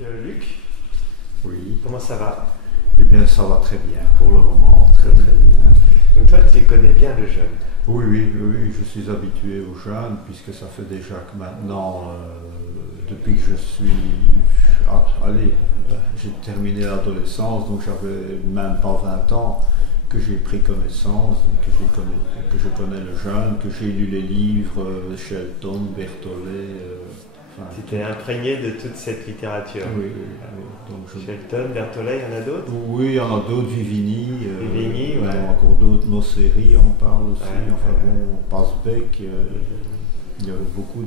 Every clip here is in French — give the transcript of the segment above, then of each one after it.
Luc, Oui. comment ça va? Eh bien, ça va très bien pour le moment, très très bien. Donc toi, tu connais bien le jeûne. Oui, oui, oui, je suis habitué au jeûne puisque ça fait déjà que maintenant, depuis que je suis, allez, j'ai terminé l'adolescence, donc j'avais même pas 20 ans que j'ai pris connaissance, que je connais le jeûne, que j'ai lu les livres, Shelton, Berthollet. Enfin, Tu t'es imprégné de toute cette littérature. oui, oui, oui. Donc Shelton, Berthollet, il y en a d'autres? Oui, il y en a d'autres, Vivini, Vivini, il y ouais. a encore d'autres, Mosseri, on parle aussi, Ouais, enfin ouais. bon, Pasbeck, il y avait beaucoup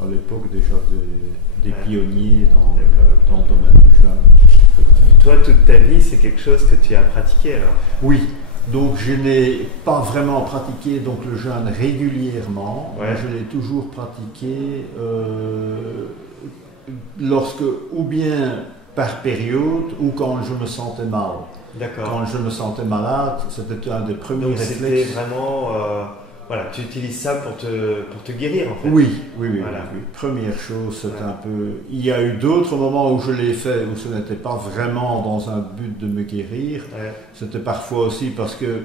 à l'époque déjà des Ouais. pionniers D'accord. dans le domaine du jeûne. Toi, toute ta vie, c'est quelque chose que tu as pratiqué alors? Oui, donc je n'ai pas vraiment pratiqué donc, le jeûne régulièrement, Ouais. mais je l'ai toujours pratiqué lorsque, ou bien par période, ou quand je me sentais mal. D'accord. Quand je me sentais malade, c'était un des premiers Donc c'était réflexes. vraiment... voilà, tu utilises ça pour te guérir en fait. Oui, oui, oui, Voilà. oui. Première chose, c'est Ouais. un peu... Il y a eu d'autres moments où je l'ai fait, où ce n'était pas vraiment dans un but de me guérir. Ouais. C'était parfois aussi parce que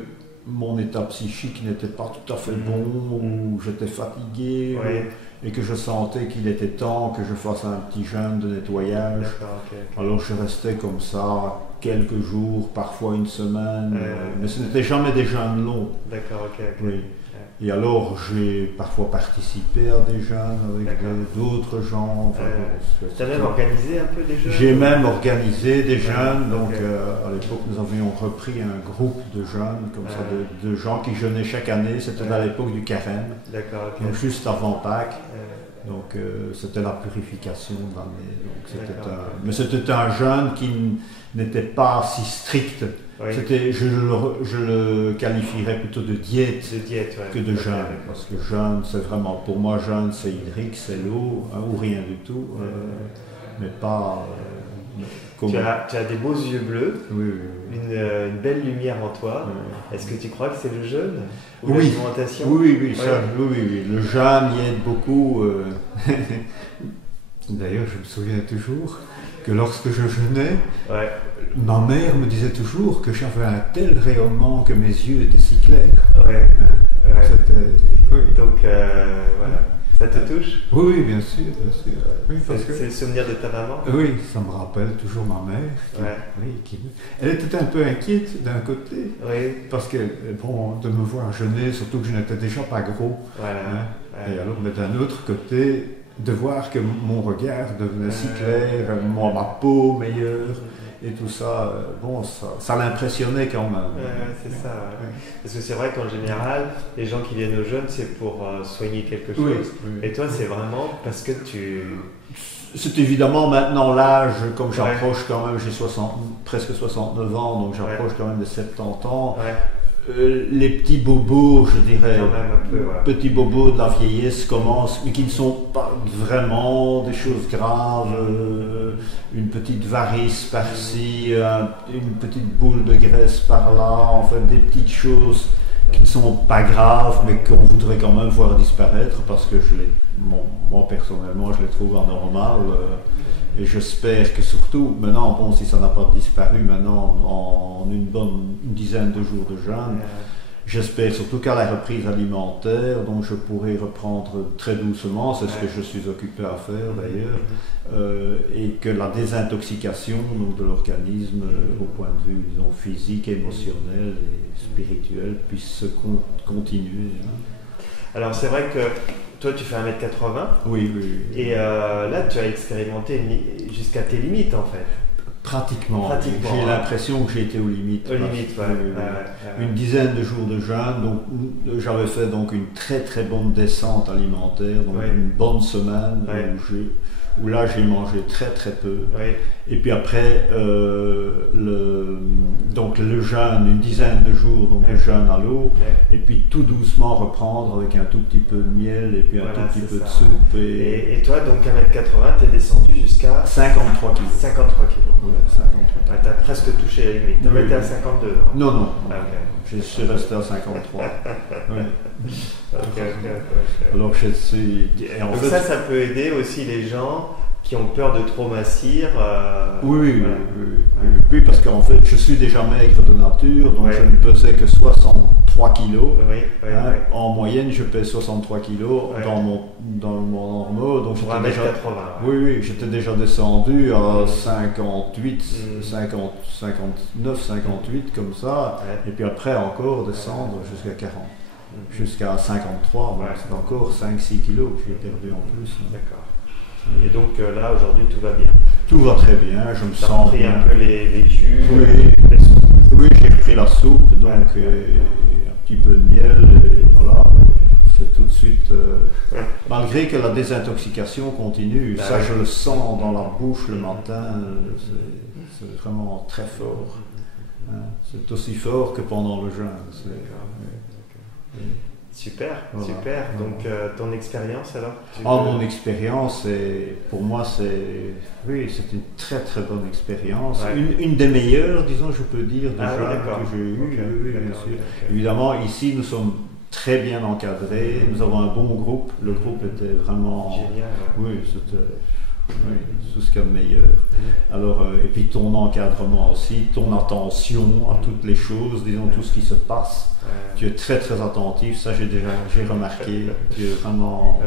mon état psychique n'était pas tout à fait bon, ou j'étais fatigué, Ouais. et que je sentais qu'il était temps que je fasse un petit jeûne de nettoyage. D'accord, ok. Alors je restais comme ça quelques jours, parfois une semaine, Ouais. mais ce n'était jamais des jeûnes longs. D'accord, ok. Oui. Et alors j'ai parfois participé à des jeûnes avec D'accord. d'autres gens. Enfin, bon, Tu as même organisé un peu des jeûnes? j'ai même organisé des jeûnes, donc ok. à l'époque nous avions repris un groupe de jeûnes, comme ça, de gens qui jeûnaient chaque année, c'était à l'époque du carême, D'accord, ok. donc juste avant Pâques. Euh, Donc c'était la purification de l'année. Donc, D'accord. mais c'était un jeûne qui n'était pas si strict. oui. Je le qualifierais plutôt de diète De diète, ouais. que de Ok, jeûne. d'accord. Parce que jeûne, c'est vraiment, pour moi, jeûne, c'est hydrique, c'est l'eau, hein, ou rien du tout. Mais pas comme... Tu as des beaux yeux bleus, Oui, oui, oui. une belle lumière en toi. Oui. Est-ce que tu crois que c'est le jeûne ou Oui. l'alimentation? Oui, oui, ça, Ouais. oui, oui, oui. Le jeûne y aide beaucoup. D'ailleurs, je me souviens toujours que lorsque je jeûnais, Ouais. ma mère me disait toujours que j'avais un tel rayonnement que mes yeux étaient si clairs. Ouais. Hein. Ouais. Oui. Donc voilà, ça te touche? Oui, oui, bien sûr, bien sûr. Oui, parce que... C'est le souvenir de ta maman? Oui, ça me rappelle toujours ma mère. Ouais. Oui, elle était un peu inquiète d'un côté, Oui. parce que, bon, de me voir jeûner, surtout que je n'étais déjà pas gros. Voilà. Hein. Ouais. Et alors, mais d'un autre côté, de voir que mon regard devenait si clair, ma peau meilleure, et tout ça, bon, ça l'impressionnait quand même. Ouais, c'est ça. Ouais. Ouais. Parce que c'est vrai qu'en général, les gens qui viennent au jeûne, c'est pour soigner quelque chose. Oui, oui. Et toi, c'est vraiment parce que tu... C'est évidemment maintenant l'âge, comme j'approche quand même, j'ai presque 69 ans, donc j'approche quand même de 70 ans. Ouais. Les petits bobos, je dirais, Quand même un peu, ouais. petits bobos de la vieillesse commencent, mais qui ne sont pas vraiment des choses graves. Une petite varice par-ci, une petite boule de graisse par-là, en fait des petites choses qui ne sont pas graves, mais qu'on voudrait quand même voir disparaître, parce que moi personnellement, je les trouve anormales. Et j'espère que surtout, maintenant, bon, si ça n'a pas disparu maintenant en une dizaine de jours de jeûne, j'espère surtout qu'à la reprise alimentaire, donc je pourrai reprendre très doucement, c'est ce que je suis occupé à faire d'ailleurs, et que la désintoxication donc, de l'organisme au point de vue disons, physique, émotionnel et spirituel puisse se continuer. Hein. Alors c'est vrai que toi tu fais 1m80 Oui, oui, oui. et là tu as expérimenté jusqu'à tes limites en fait. Pratiquement. Pratiquement, J'ai ouais. l'impression que j'ai été aux limites. Aux limites, ouais. Oui, oui, oui. Une dizaine de jours de jeûne, donc j'avais fait donc une très très bonne descente alimentaire, donc une bonne semaine où là j'ai mangé très très peu. Et puis après donc le jeûne, une dizaine de jours donc de jeûne à l'eau, et puis tout doucement reprendre avec un tout petit peu de miel et puis un tout petit peu de soupe. Et toi donc 1m80, t'es descendu jusqu'à 53 kilos. 53 kilos. Ouais, 53. Ouais, t'as presque touché la limite. T'as été à 52. Non, non. Ah, okay. Je suis resté à 53. Ouais. Okay. Alors je suis... Donc ça peut aider aussi les gens qui ont peur de trop mincir. Oui, voilà. oui, parce qu'en fait, je suis déjà maigre de nature, donc je ne pesais que 63 kilos. En moyenne, je pèse 63 kilos dans mon normaux. Donc pour 1m80. Oui, j'étais déjà descendu à 58, 59, 58, comme ça. Et puis après, encore descendre jusqu'à 40. Jusqu'à 53, donc c'est encore 5-6 kilos que j'ai perdu en plus. D'accord. Et donc là, aujourd'hui, tout va bien. Tout va très bien, je me sens pris bien. Un peu les jus, Oui, j'ai repris la soupe, donc un petit peu de miel, et voilà, c'est tout de suite. Malgré que la désintoxication continue, ça je le sens dans la bouche le matin, c'est vraiment très fort. C'est aussi fort que pendant le jeûne. Super, voilà. Super. Donc ton expérience alors Mon expérience, pour moi, c'est une très très bonne expérience. Une des meilleures, disons, je peux dire, de jeûne que j'ai eu. Bien sûr. Évidemment, ici, nous sommes très bien encadrés. Nous avons un bon groupe. Le groupe était vraiment... Génial. Oui, c'était... Oui, tout ce qu'il y a de meilleur. Alors, et puis ton encadrement aussi, ton attention à toutes les choses, disons tout ce qui se passe. Tu es très très attentif, ça j'ai remarqué. Tu es vraiment,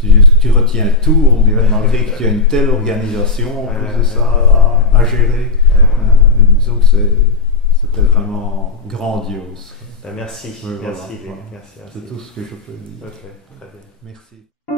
tu retiens tout, on dirait, malgré que tu as une telle organisation, c'est ça à gérer. Disons que c'était vraiment grandiose. Merci, oui, merci, voilà. merci. C'est tout ce que je peux dire. Très bien. Merci.